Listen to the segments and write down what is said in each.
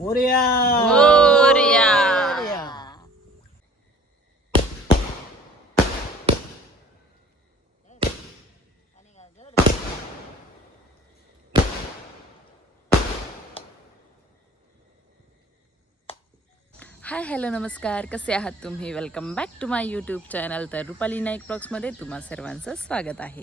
Morya. Morya. Hi hello नमस्कार. कसे आहात तुम्ही? Welcome back to my YouTube channel तर रुपाली नाईक ब्लॉग्समध्ये तुम्हा सर्वांचं स्वागत आहे.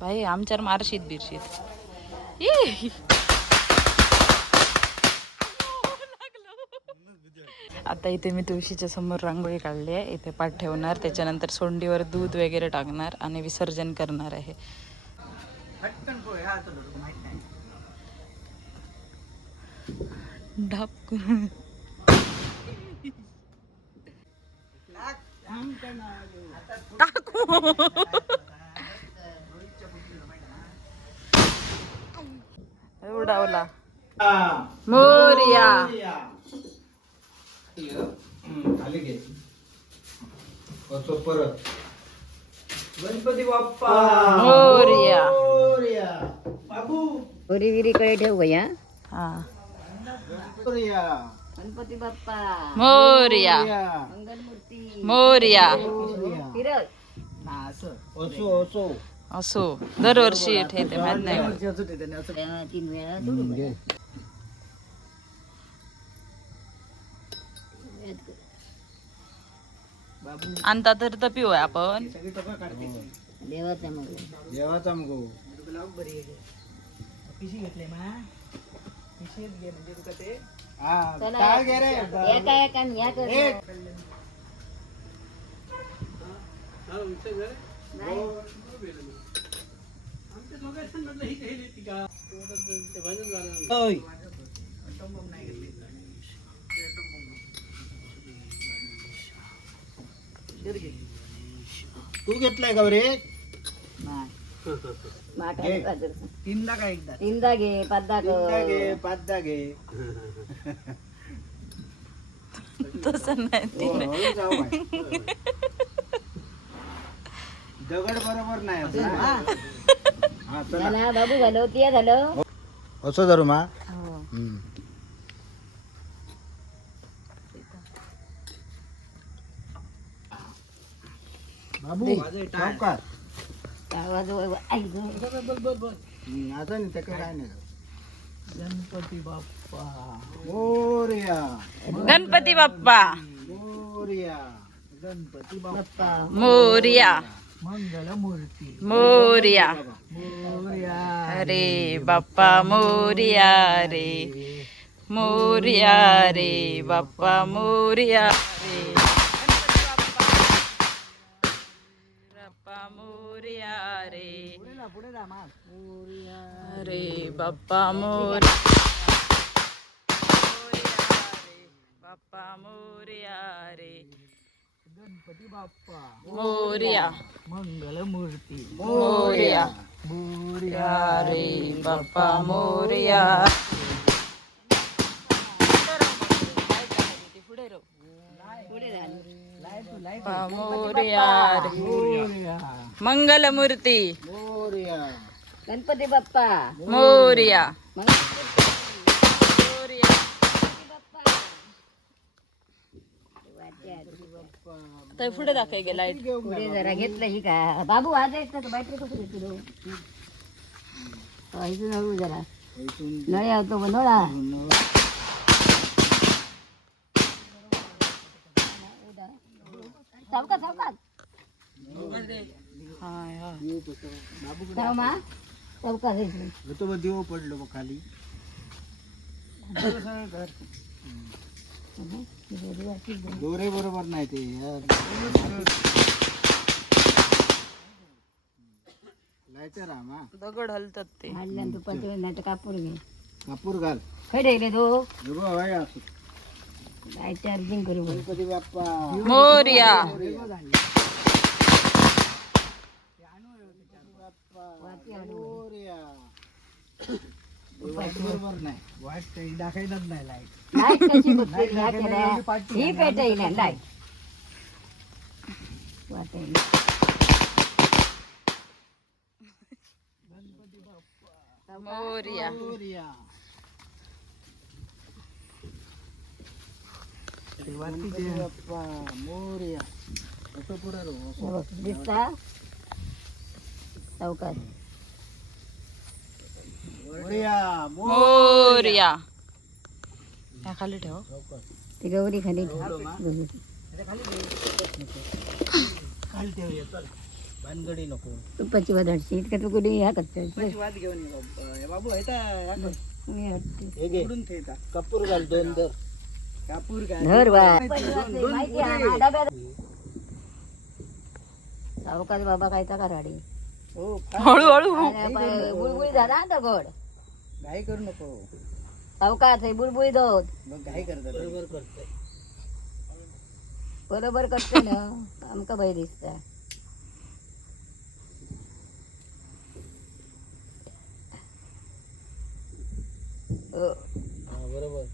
बाई आमच्यावर मारशीत बिरशीत. आता इथे मी तुळशीच्या समोर रांगोळी काढली आहे. इथे पाठ ठेवणार. त्याच्यानंतर सोंडीवर दूध वगैरे टाकणार आणि विसर्जन करणार आहे. ढाप उडावला. मोरया. खाली घे असं परत गणपती बाप्पा मोरया. मोरया. बाबू विरी कडे ठेव गया हा. मोरया. गणपती बाप्पा. मोरया. मंगलमूर्ती. मोरया. फिरत असो. असो असो. दरवर्षी ठेवते माहीत नाही. तीन वेळा. आणता तर तर पिऊया आपण. देवाचा मग देवाचा मगो हा चला. काय घे रे. एका एका या कर ओय. तू घेतलाय का रे? माटा तीनदा का एकदा? तीनदा घे पाचदा तीनदा घे. घे पाचदा घे. तसं नाही हो, हळू जाऊ बाई. दगड बरोबर नाही आपला. हा, चला. झाला बाबू झालं ते झालं. असं धरू मा. हो. बाबू चौकार आता नाही त्याचं काय नाही गणपती बाप्पा। मोरया गणपती बाप्पा मोरया गणपती बाप्पा मोरया मंगलमूर्ती मोरया। मोरया। अरे बाप्पा मोरया रे। मोरया रे बाप्पा मोरया रे। बाप्पा मोरया। रे पुढे अरे बाप्पा मोर. बाप्पा मोरया रे गणपती बाप्पा. मोरया मंगलमूर्ती मोरया मोरया रे बाप्पा मोरया पुढे झालं. मोरया मंगलमूर्ती. मोरया गणपती बाप्पा. मोरया. आता पुढे दाखवाय गे लाइट पुढे जरा घेतलं ही का? बाबू आज येत ना बॅटरी कसं घेतली तू इथून जरा. इथून. नळी? होतो बनवला सावकाश सावकाश. हा सावकाश. तो देव पडलो बघ खाली. दोरे बरोबर नाही ते लायटर हा दगड हलतात ते. हाडल्यान तू पंचवीस नाटक कापूर घे. कापूर घाल. खय ठेवले तो असं. काय चार्जिंग करू बघ. गणपती बाप्पा. मोरया. वाटी आणू. मोरया. बरोबर नाही. वाट दाखवतच नाही लाइट लाइट कशी बघते? ह्या केल्या ही पेटाई ना लाइट वाटायला. मोर्या. मोरया. गणपती बाप्पा मोरया असं पुढे रो हे बघ, दिसता चौकात मोरया. मोर्या या खाली ठेव. ती गौरी खाली खाली ठेव. ये, चल भानगडी नको तुपाची वदडशी इतकं तू कुठे ह्या करतोय? वाद घेऊन ये बाबा. बाबू आहे. हे कपूर घाल दोन दर. कापूर काय धर बा. सावकाश बाबा खायचा का राडी हो हळूहळू. बुळबुळी झाला ना दगड. घाई करू नको. सावकाश दोत मग घाई करतात बरोबर करतोय. बरोबर करते ना. आमका भय दिसता हो. बरोबर.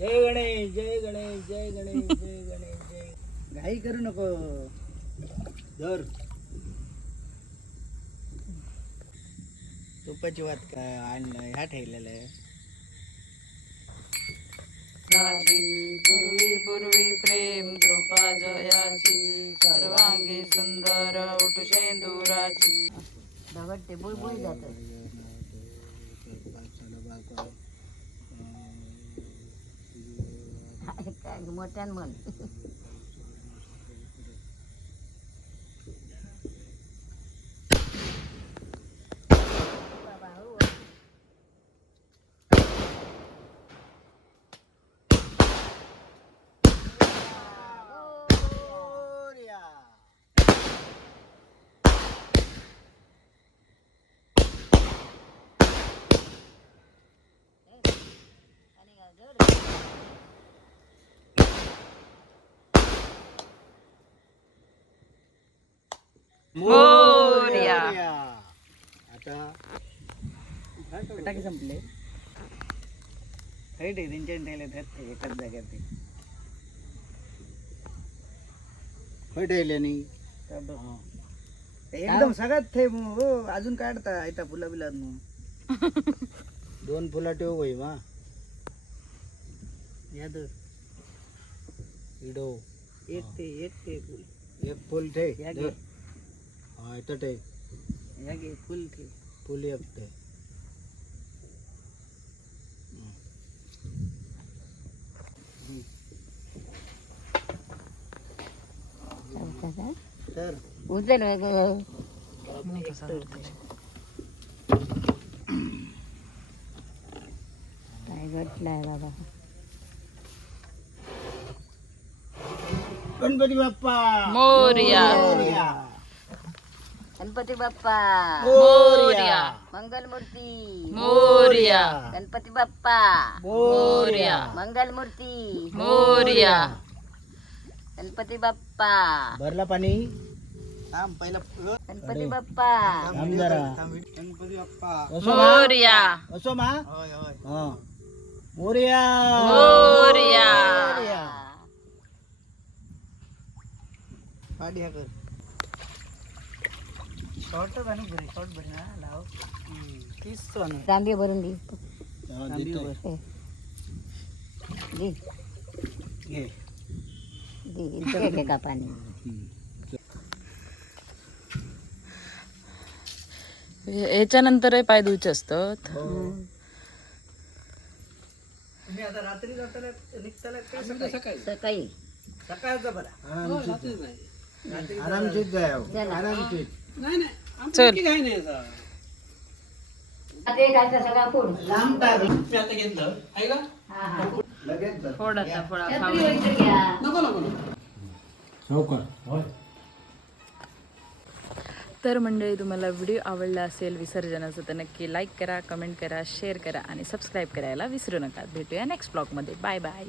जय गणेश जय गणेश जय गणेश जय गणेश जय घाई करू नको. धर. तुपाची वात काय आणलं? ह्या ठेवलेलं आहे. पूर्वी पूर्वी प्रेम कृपा जयाची. सर्वांगी सुंदर उठशेंदुराची दगड ते बुळबुळी जातात อยู่เมื่อแจ้นเหมือน मोरया. आता फटाके संपले. काही ते त्यांच्या ठेवले ते एकाच जाग्यात ते. ठेवले एकदम सगळ्यात ते हो अजून काढता आयता फुला बिला दोन फुला ठेव होई मा याद इडो. एक ते एक ते फुल. एक फुल ठे. हा एक ठे सावकाश तर. उचल वेगळं काय घटलाय बाबा? गणपती बाप्पा! मोर्या. मोरया. गणपती बाप्पा. मोर्या. मंगलमूर्ती. मोर्या. गणपती बाप्पा. मोर्या. मंगलमूर्ती. मोर्या. गणपती बाप्पा. भरला पाणी? थांब पहिला गणपती बाप्पा. थांब जरा. गणपती बाप्पा. मोर्या. असो मा हा. मोरया. मोर्या. पाठी कर शॉर्ट आणि बरी शॉर्ट बरी ना लाव तीस सोन तांबे भरून दे. हे. का पाणी? याच्यानंतर पाय धुचे असतात. काय सकाळी? सकाळी. सकाळचा बरा. आरामशीत जाय चला. आरामशीत चल ते फोड. हा, हा. घ्या. तर मंडळी तुम्हाला व्हिडिओ आवडला असेल विसर्जनाचा तर नक्की लाईक करा कमेंट करा शेअर करा आणि सबस्क्राईब करायला विसरू नका. भेटूया नेक्स्ट ब्लॉगमध्ये बाय बाय